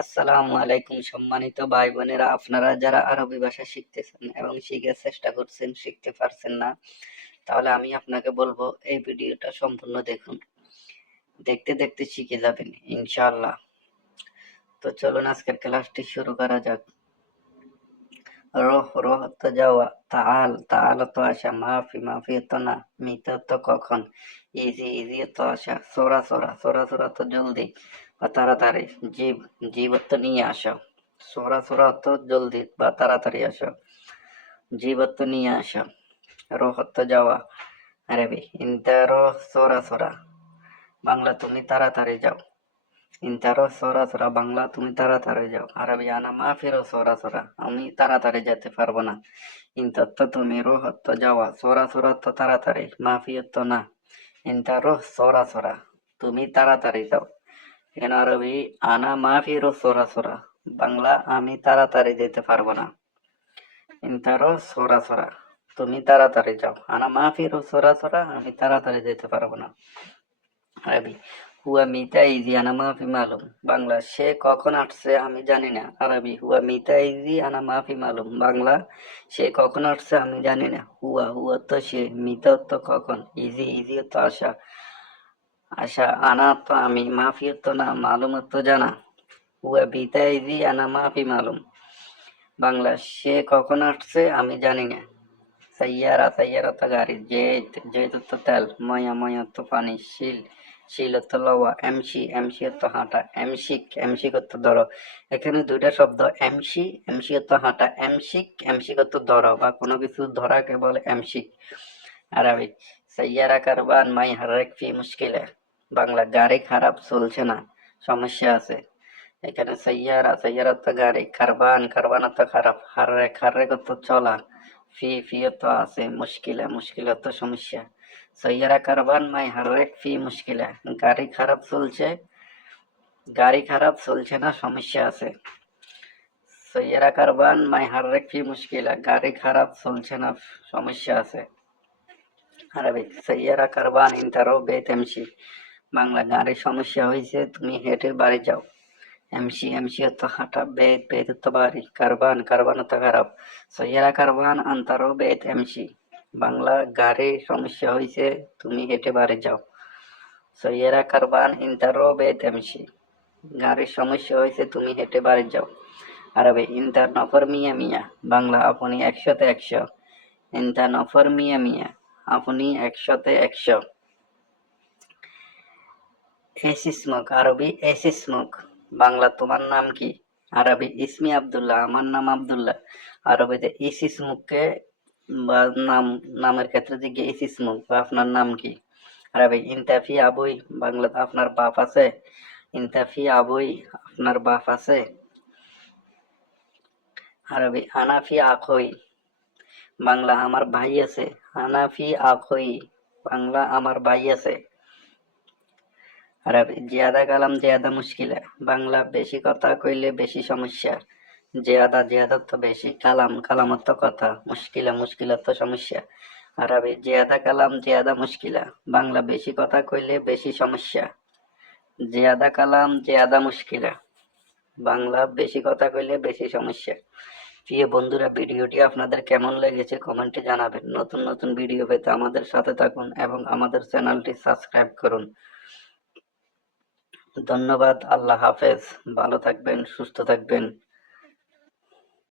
আসসালামু আলাইকুম সম্মানিত ভাই বোনেরা আপনারা যারা আরবি ভাষা শিখতেছেন এবং শিখার চেষ্টা করছেন, শিখতে পারছেন না, তাহলে আমি আপনাকে বলব, এই ভিডিওটা সম্পূর্ণ দেখুন। দেখতে দেখতে শিখে যাবেন, ইনশাআল্লাহ। তো চলুন, আজকের ক্লাসটি শুরু করা যাক। রোহ রোহ তো যাওয়া। তাল তাল তো আসা। মাফি মাফি তো না। মিত তো কখন? ইজি ইজি তো আসা। সোরা সোরা সোরা সোরা তো জলদি। বা তাড়াতাড়ি, জীব জীবত্ব নিয়ে আসো। সোরা সোরা তো জলদি, বা তাড়াতাড়ি আসো। জীবত্ব নিয়ে আসো। রোহত্ব যাওয়া। আরবি ইন্তারো সোরা সোরা। বাংলা তুমি তাড়াতাড়ি যাও। ইন্তারো সরা সরা বাংলা তুমি তাড়াতাড়ি যাও। আরবি আনা মা ফেরো সরা সোরা আমি তাড়াতাড়ি যেতে পারব না। ইন্তত্ত তুমি রোহত্ব যাওয়া সোরা সোরা তো তাড়াতাড়ি মাফিয়ত্ব না। ইন্তারো সরা সরা তুমি তাড়াতাড়ি যাও। এখানে আরবি? আনা, মাফিরো সোরা সোরা বাংলা আমি তাড়াতাড়ি যেতে পারব না। ইন্তারো সরা সরা তুমি তাড়াতাড়ি যাও। আনা মা মাফিরো সরা সরা আমি তাড়াতাড়ি যেতে পারব না। আরবি হুয়া মিতা ইজি আনা মাফি মালুম। বাংলা সে কখন আসছে আমি জানি না। আরবি, হুয়া মিতা ইজি আনা মাফি মালুম। বাংলা সে কখন আসছে আমি জানি না। হুয়া হুয়া তো সে, মিতা তো কখন? ইজি ইজি তো আশা। আশা, আনা তো আমি মাফি তো না মালুম তো জানা। হুয়া বিতা ইজি আনা মাফি মালুম। বাংলা সে কখন আসছে আমি জানি না। সাইয়ারা সাইয়ারা তো গাড়ি জেত জেত তো তেল, ময়া ময়া তো পানি, শিল। লওয়া, এমসি হাঁটা ধরো। এখানে দুইটা শব্দ হাঁটা ধরো বা কোনো কিছু ধরাকে বলে এমসিক আরবিক সাইয়ারা কারবান মাই হারেক ফি মুশকিলে। বাংলা, গাড়ি খারাপ চলছে না, সমস্যা আছে। এখানে, সাইয়ারা সাইয়ারা তো গাড়ি, কারবান কারবান তো খারাপ হারেক হারেক তো চলা, ফি ফি তো আছে, মুশকিলে মুশকিলে তো সমস্যা। সৈয়ারা কারবান মাই হারেক ফি মুশকিলে গাড়ি খারাপ চলছে গাড়ি খারাপ চলছে না সমস্যা আছে সৈয়ারা কারবান মাই হারেক ফি মুশকিলে গাড়ি খারাপ চলছে না সমস্যা আছে আরবি সৈয়ারা কারবান ইন্টারো বেত এমসি বাংলা গাড়ির সমস্যা হয়েছে তুমি হেঁটে বাড়ি যাও এমসি এমসি তো হাঁটা বেত বেত তো বাড়ি কারবান কারবান তো খারাপ সৈয়ারা কারবান আন্তারো বেত এমসি বাংলা গাড়ির সমস্যা হয়েছে তুমি হেঁটে বাড়ি যাও। সৈয়ারা কারবান ইন্টারো বেত এমসি গাড়ির সমস্যা হয়েছে তুমি হেঁটে বাড়ি যাও। আরবে, ইন্টার নফর মিয়া মিয়া। বাংলা, আপনি একশোতে একশো। ইন্টার নফর মিয়া মিয়া। আপনি একশোতে একশো। এসিসমুক আরবি এসিসমুক বাংলা, তোমার নাম কি? আরবি, ইসমি আব্দুল্লাহ, আমার নাম আব্দুল্লাহ। আরবিতে ইসিসমুককে বা নাম, নামের ক্ষেত্রে যে ইসিসমুক বা আপনার নাম কি? আরবি ইনতাফি আবুই, বাংলাতে আপনার বাপ আছে। ইনতাফি আবুই, আপনার বাপ আছে। আরবি আনাফি আখই, বাংলা আমার ভাই আছে। আনাফি আখই, বাংলা আমার ভাই আছে। আরবি জিয়াদা কালাম জিয়াদা মুশকিলা, বাংলা বেশি কথা কইলে বেশি সমস্যা। জিয়াদা জিয়াদা তো বেশি। কালাম, কালামত তো কথা। মুশকিলা মুশকিলা তো সমস্যা। আরবি, জিয়াদা, কালাম, জিয়াদা, মুশকিলা। বাংলা বেশি কথা কইলে বেশি সমস্যা। জিয়াদা, কালাম, জিয়াদা, মুশকিলা। বাংলা বেশি কথা কইলে বেশি সমস্যা। প্রিয় বন্ধুরা, ভিডিওটি আপনাদের কেমন লেগেছে কমেন্টে জানাবেন। নতুন নতুন ভিডিও পেতে আমাদের সাথে থাকুন এবং আমাদের চ্যানেলটি সাবস্ক্রাইব করুন। ধন্যবাদ, আল্লাহ হাফেজ। ভালো থাকবেন, সুস্থ থাকবেন।